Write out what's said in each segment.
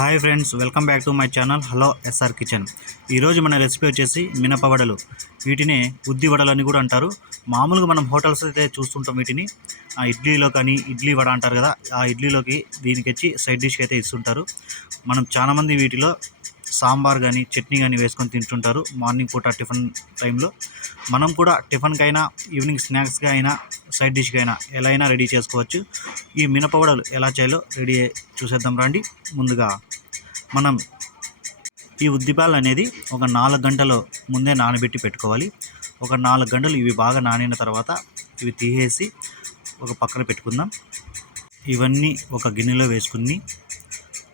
Hi friends, welcome back to my channel hello SR kitchen. ఈరోజు మన recipe వచ్చేసి మినపవడలు. వీటినే ఉద్ది వడలు అని కూడా అంటారు. మామూలుగా మనం హోటల్స్ అయితే చూస్తుంటాం వీటిని. ఇడ్లీలో కానీ ఇడ్లీ వడ అంటారు కదా, ఆ ఇడ్లీలోకి దీనికి వచ్చి సైడ్ డిష్కి అయితే ఇస్తుంటారు. మనం చాలామంది వీటిలో సాంబార్ కానీ చట్నీ కానీ వేసుకొని తింటుంటారు మార్నింగ్ పూట టిఫిన్ టైంలో. మనం కూడా టిఫిన్కైనా ఈవినింగ్ స్నాక్స్గా అయినా సైడ్ డిష్గా అయినా ఎలా అయినా రెడీ చేసుకోవచ్చు. ఈ మినపవడలు ఎలా చేయాలో రెడీ చూసేద్దాం రండి. ముందుగా మనం ఈ ఉద్దిపాలు అనేది ఒక 4 గంటల ముందే నానబెట్టి పెట్టుకోవాలి. ఒక 4 గంటలు ఇవి బాగా నానిన తర్వాత ఇవి తీసేసి ఒక పక్కన పెట్టుకుందాం. ఇవన్నీ ఒక గిన్నెలో వేసుకుని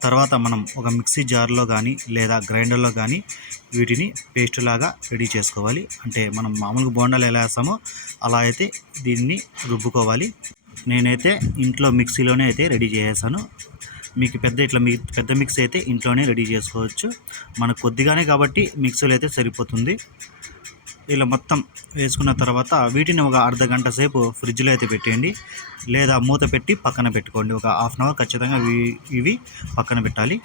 తర్వాత మనం ఒక మిక్సీ జార్లో కానీ లేదా గ్రైండర్లో కానీ వీటిని పేస్ట్ లాగా రెడీ చేసుకోవాలి. అంటే మనం మామూలుగా బోండాలు ఎలా వేస్తామో అలా అయితే దీన్ని రుబ్బుకోవాలి. నేనైతే ఇంట్లో మిక్సీలోనే అయితే రెడీ చేసేసాను. మీకు పెద్ద మిక్సీ అయితే ఇంట్లోనే రెడీ చేసుకోవచ్చు. మనకు కొద్దిగానే కాబట్టి మిక్సీలో అయితే సరిపోతుంది. ఇలా మొత్తం వేసుకున్న తర్వాత వీటిని ఒక అర్ధ గంట సేపు ఫ్రిడ్జ్లో అయితే పెట్టేయండి, లేదా మూత పెట్టి పక్కన పెట్టుకోండి. ఒక హాఫ్ అన్ అవర్ ఖచ్చితంగా ఇవి పక్కన పెట్టాలి.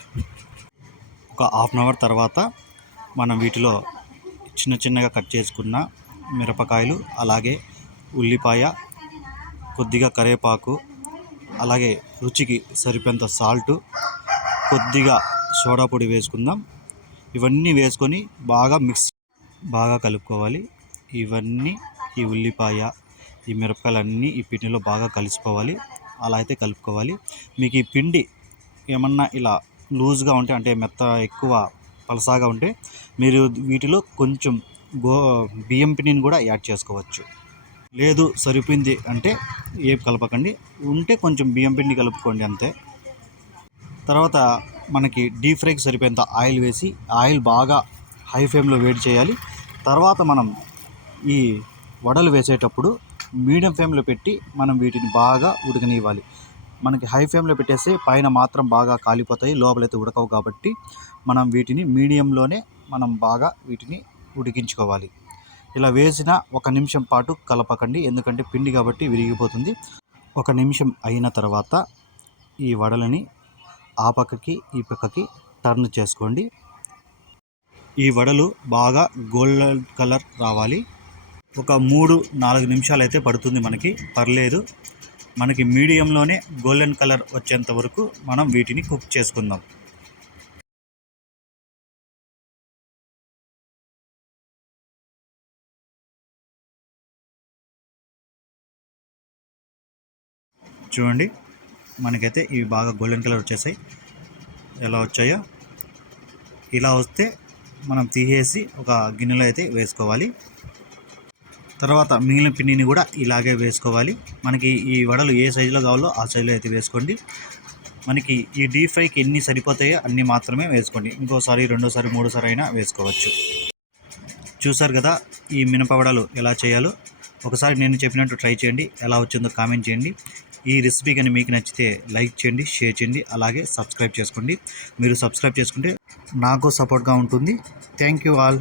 ఒక హాఫ్ అన్ అవర్ తర్వాత మనం వీటిలో చిన్నగా కట్ చేసుకున్న మిరపకాయలు, అలాగే ఉల్లిపాయ, కొద్దిగా కరివేపాకు, అలాగే రుచికి సరిపోయేంత సాల్టు, కొద్దిగా సోడా పొడి వేసుకుందాం. ఇవన్నీ వేసుకొని బాగా కలుపుకోవాలి. ఇవన్నీ ఈ ఉల్లిపాయ, ఈ మిరపకాయలన్నీ ఈ పిండిలో బాగా కలిసిపోవాలి. అలా అయితే కలుపుకోవాలి. మీకు ఈ పిండి ఏమన్నా ఇలా లూజ్గా ఉంటే, అంటే ఎక్కువ పలసాగా ఉంటే మీరు వీటిలో కొంచెం బియ్యం పిండిని కూడా యాడ్ చేసుకోవచ్చు. లేదు సరిపోయింది అంటే ఏం కలపకండి, ఉంటే కొంచెం బియ్యం పిండి కలుపుకోండి అంతే. తర్వాత మనకి డీప్ ఫ్రైకి సరిపోయేంత ఆయిల్ వేసి ఆయిల్ బాగా హై ఫ్లేమ్లో వేడి చేయాలి. తర్వాత మనం ఈ వడలు వేసేటప్పుడు మీడియం ఫ్లేమ్లో పెట్టి మనం వీటిని బాగా ఉడకనివ్వాలి. మనకి హై ఫ్లేమ్లో పెట్టేస్తే పైన మాత్రం బాగా కాలిపోతాయి, లోపలైతే ఉడకవు. కాబట్టి మనం వీటిని మీడియంలోనే బాగా వీటిని ఉడికించుకోవాలి. ఇలా వేసిన 1 నిమిషం పాటు కలపకండి, ఎందుకంటే పిండి కాబట్టి విరిగిపోతుంది. 1 నిమిషం అయిన తర్వాత ఈ వడలని ఆ పక్కకి ఈ పక్కకి టర్న్ చేసుకోండి. ఈ వడలు బాగా గోల్డెన్ కలర్ రావాలి. ఒక 3-4 నిమిషాలు అయితే పడుతుంది, మనకి పర్లేదు. మనకి మీడియంలోనే గోల్డెన్ కలర్ వచ్చేంత వరకు మనం వీటిని కుక్ చేసుకుందాం. చూడండి, మనకైతే ఇవి బాగా గోల్డెన్ కలర్ వచ్చేసాయి. ఎలా వచ్చాయో ఇలా వస్తే మనం తీసేసి ఒక గిన్నెలో అయితే వేసుకోవాలి. తర్వాత మిగిలిన పిండిని కూడా ఇలాగే వేసుకోవాలి. మనకి ఈ వడలు ఏ సైజులో కావాలో ఆ సైజులో అయితే వేసుకోండి. మనకి ఈ డీప్ ఫ్రైకి ఎన్ని సరిపోతాయో అన్ని మాత్రమే వేసుకోండి. ఇంకోసారి, రెండోసారి, మూడోసారి అయినా వేసుకోవచ్చు. చూసారు కదా ఈ మినపవడలు ఎలా చేయాలో. ఒకసారి నేను చెప్పినట్టు ట్రై చేయండి. ఎలా వచ్చిందో కామెంట్ చేయండి. ఈ రెసిపీ కానీ మీకు నచ్చితే లైక్ చేయండి, షేర్ చేయండి, అలాగే సబ్స్క్రైబ్ చేసుకోండి. మీరు సబ్స్క్రైబ్ చేసుకుంటే నాకు సపోర్ట్గా ఉంటుంది. Thank you all.